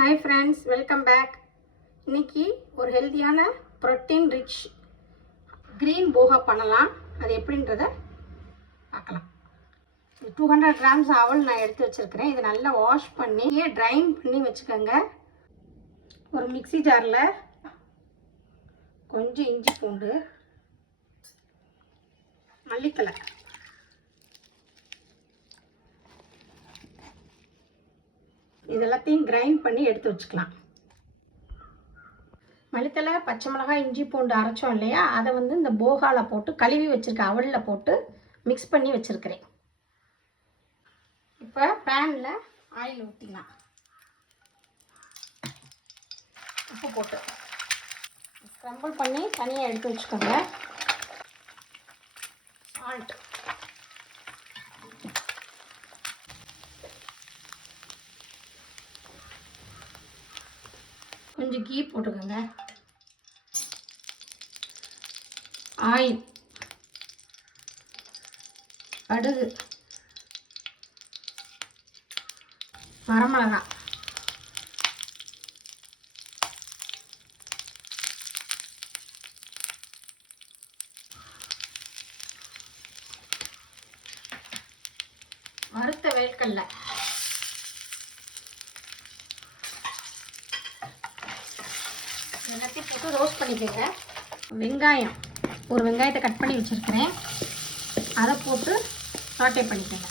Hi friends, welcome back. இன்றைக்கி ஒரு ஹெல்த்தியான ப்ரோட்டீன் ரிச் க்ரீன் போகா பண்ணலாம். அது எப்படின்றத பார்க்கலாம். 200 கிராம்ஸ் அவல் நான் எடுத்து வச்சுருக்கிறேன். இதை நல்லா வாஷ் பண்ணி ட்ரைன் பண்ணி வச்சுக்கோங்க. ஒரு மிக்ஸி ஜாரில் கொஞ்சம் இஞ்சி பூண்டு, மல்லித்தலை, இதெல்லாத்தையும் கிரைண்ட் பண்ணி எடுத்து வச்சுக்கலாம். மல்லித்தலை, பச்சை மிளகாய், இஞ்சி பூண்டு அரைச்சோம் இல்லையா, அதை இந்த போகாவில் போட்டு கழுவி வச்சுருக்கேன். அவலில் போட்டு மிக்ஸ் பண்ணி வச்சுருக்கிறேன். இப்போ பேனில் ஆயில் ஊற்றிக்கலாம். உப்பு போட்டு ஸ்க்ரம்பிள் பண்ணி தனியாக எடுத்து வச்சுக்கோங்க. சால்ட், கொஞ்சம் கீ போட்டுக்கோங்க. ஆயில், கடுகு, வரமிளகாய், வறுத்த வேர்க்கடலை, எல்லாத்தையும் போட்டு ரோஸ்ட் பண்ணிக்கோங்க. வெங்காயம், ஒரு வெங்காயத்தை கட் பண்ணி வச்சுருக்கிறேன். அதை போட்டு சாட்டே பண்ணிக்கோங்க.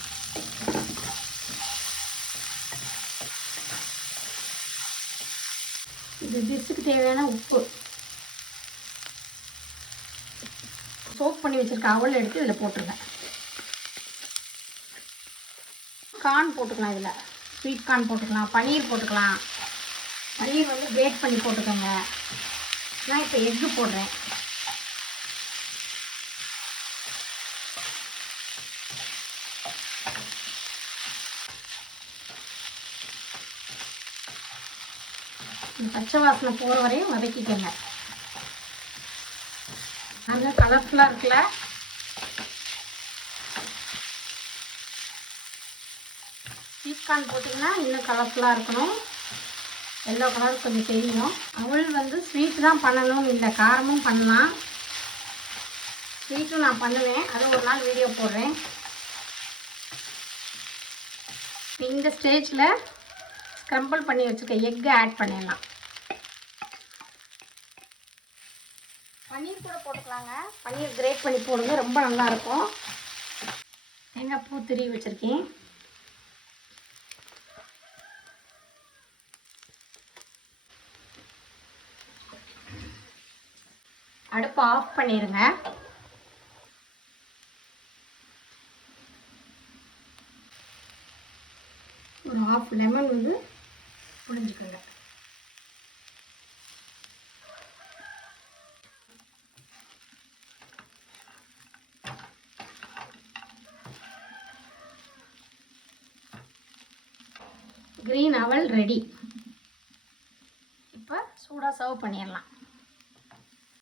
இது டிஷ்ஷுக்கு தேவையான உப்பு, சோப் பண்ணி வச்சுருக்க அவல் எடுத்து இதில் போட்டுருங்க. கார்ன் போட்டுக்கலாம். இதில் ஸ்வீட் கார்ன் போட்டுக்கலாம், பன்னீர் போட்டுக்கலாம். பன்னீர் கிரேட் பண்ணி போட்டுக்கோங்க. நான் இப்போ எக்கு போடுறேன். பச்சை வாசனை போகிற வரையும் வதக்கிக்கோங்க. நல்லா கலர்ஃபுல்லாக இருக்குல்ல? ஸ்வீட் கார்ன் போட்டிங்கன்னா இன்னும் கலர்ஃபுல்லாக இருக்கணும். எல்லோ கலர் கொஞ்சம் தெரியும். அவள் ஸ்வீட் தான் பண்ணணும், இந்த காரமும் பண்ணலாம். ஸ்வீட்டும் நான் பண்ணுவேன், அது ஒரு நாள் வீடியோ போடுறேன். இந்த ஸ்டேஜில் ஸ்க்ரம்பிள் பண்ணி வச்சுருக்க எக்கை ஆட் பண்ணிடலாம். பன்னீர் கூட போட்டுக்கலாங்க. பன்னீர் கிரேட் பண்ணி போடுங்க, ரொம்ப நல்லாயிருக்கும். தேங்காய் பூ திருவி வச்சுருக்கேன். அடுப்பை ஆஃப் பண்ணிடுங்க. ஒரு ஹாஃப் லெமன் புழிஞ்சுக்கோங்க. கிரீன் அவல் ரெடி. இப்போ சூடாக சர்வ் பண்ணிடலாம்.